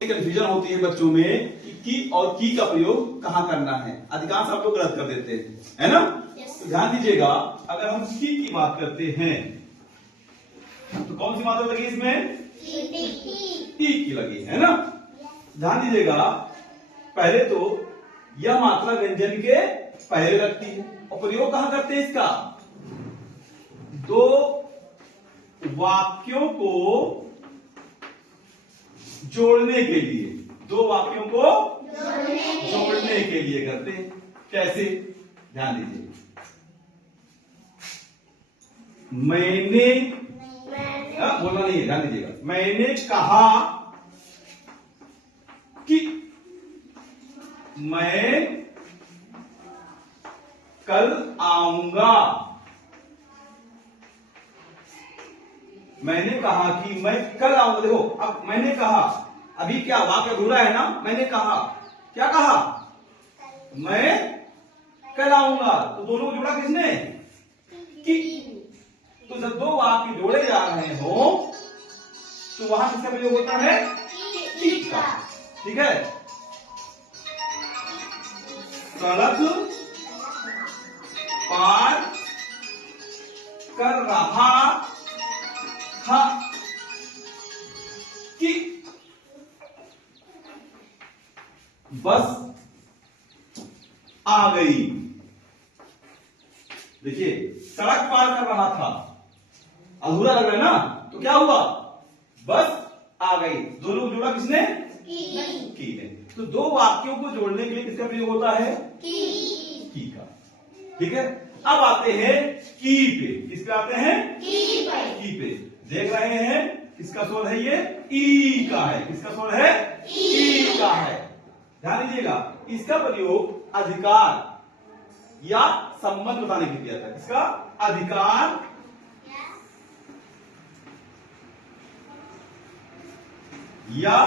Confusion होती है बच्चों में कि की और की का प्रयोग कहाँ करना है। अधिकांश आप लोग गलत कर देते हैं, है ना। तो ध्यान दीजिएगा, अगर हम की बात करते हैं तो कौन सी मात्रा लगी इसमें? की लगी है ना। ध्यान दीजिएगा, पहले तो यह मात्रा व्यंजन के पहले लगती है और प्रयोग कहां करते हैं इसका? दो वाक्यों को जोड़ने के लिए, दो वाक्यों को जोड़ने के लिए करते हैं। कैसे? ध्यान दीजिए, मैंने बोलना नहीं है, ध्यान दीजिएगा। मैंने कहा कि मैं कल आऊंगा। मैंने कहा कि मैं कल आऊंगा। देखो, अब मैंने कहा, अभी क्या वाक्य अधूरा है ना। मैंने कहा, क्या कहा? मैं कल आऊंगा। तो दोनों को जोड़ा किसने? कि। तो जब दो वाक्य जोड़े जा रहे हो तो वहां किसका प्रयोग होता है? की का। ठीक है। सड़क पार कर रहा था कि बस आ गई। देखिए, सड़क पार कर रहा था, अधूरा लग रहा है ना। तो क्या हुआ? बस आ गई। दोनों को जोड़ा किसने? की ने। तो दो वाक्यों को जोड़ने के लिए किसका प्रयोग होता है? की का। ठीक है। अब आते हैं की पे। किस पे आते हैं? की पे। देख रहे हैं किसका स्वर है? ये ई का है। किसका स्वर है? ई का है। ध्यान दीजिएगा, इसका प्रयोग अधिकार या संबंध बताने के लिए किया था। किसका? अधिकार या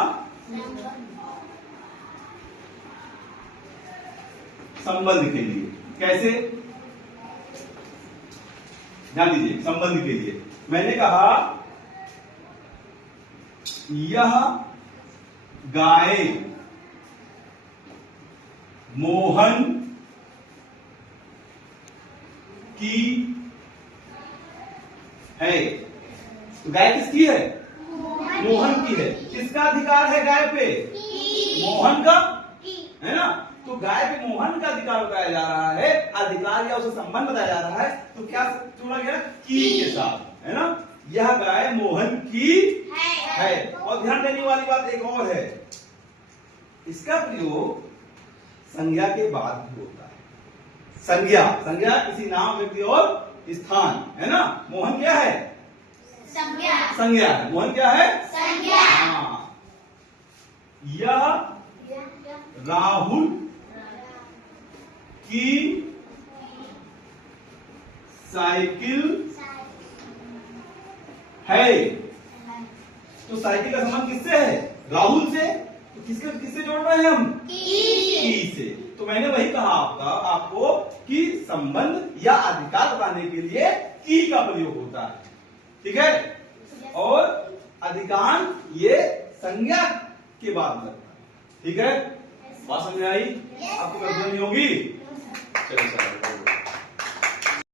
संबंध के लिए। कैसे? ध्यान दीजिए, संबंध के लिए मैंने कहा यह गाय मोहन की है। तो गाय किसकी है? मोहन की है। किसका अधिकार है गाय पे? मोहन का, है ना। तो गाय पे मोहन का अधिकार बताया जा रहा है, अधिकार या उसे संबंध बताया जा रहा है। तो क्या जोड़ा गया? की के साथ, है ना। यह गाय मोहन की है। और ध्यान देने वाली बात एक और है, इसका प्रयोग संज्ञा के बाद भी होता है। संज्ञा किसी नाम, व्यक्ति और स्थान, है ना। मोहन क्या है? संज्ञा है। मोहन क्या है? संज्ञा। हाँ। यह राहुल की साइकिल है। तो साइकिल का संबंध किससे है? राहुल से। तो किससे जोड़ रहे हैं हम? की से। तो मैंने वही कहा आपको कि संबंध या अधिकार बताने के लिए की का प्रयोग होता है। ठीक है। और अधिकार ये संज्ञा के बाद लगता है। ठीक है। बात समझ में आई? आपको कंफ्यूजन नहीं होगी। चलिए।